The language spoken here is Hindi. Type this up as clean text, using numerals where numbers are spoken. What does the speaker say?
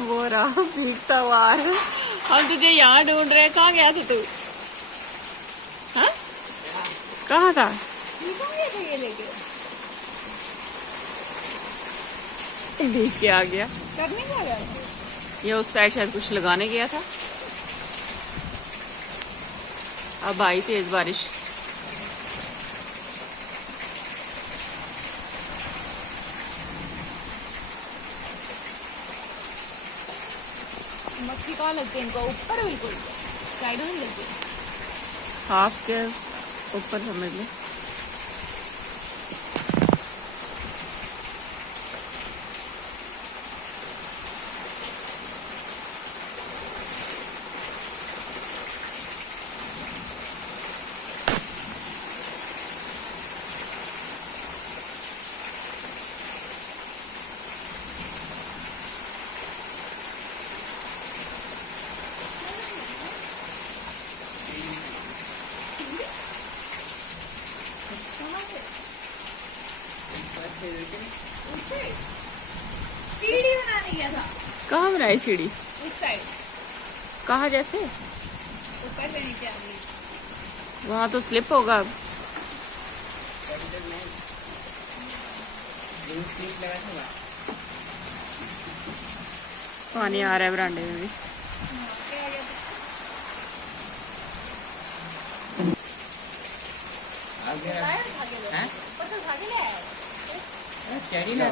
वो रहा भीगता हुआ आ रहा। हम तुझे यहाँ ढूंढ रहे, कहाँ गया था तू? हाँ कहाँ था? ये लेके भीग के आ गया। करने क्या गया था? ये उस साइड शायद कुछ लगाने गया था। अब आई तेज बारिश। मक्खी कहाँ लगती है इनको? ऊपर बिल्कुल साइड में लगती है। हाफ के ऊपर समझ ले। सीढ़ी बनाने गया था। कहाँ बनाई सीढ़ी? इस साइड। कहाँ जैसे? ऊपर से नीचे आ गई। वहाँ तो स्लिप होगा अब। पानी आ रहा है बरांडे में भी। चढ़ी ना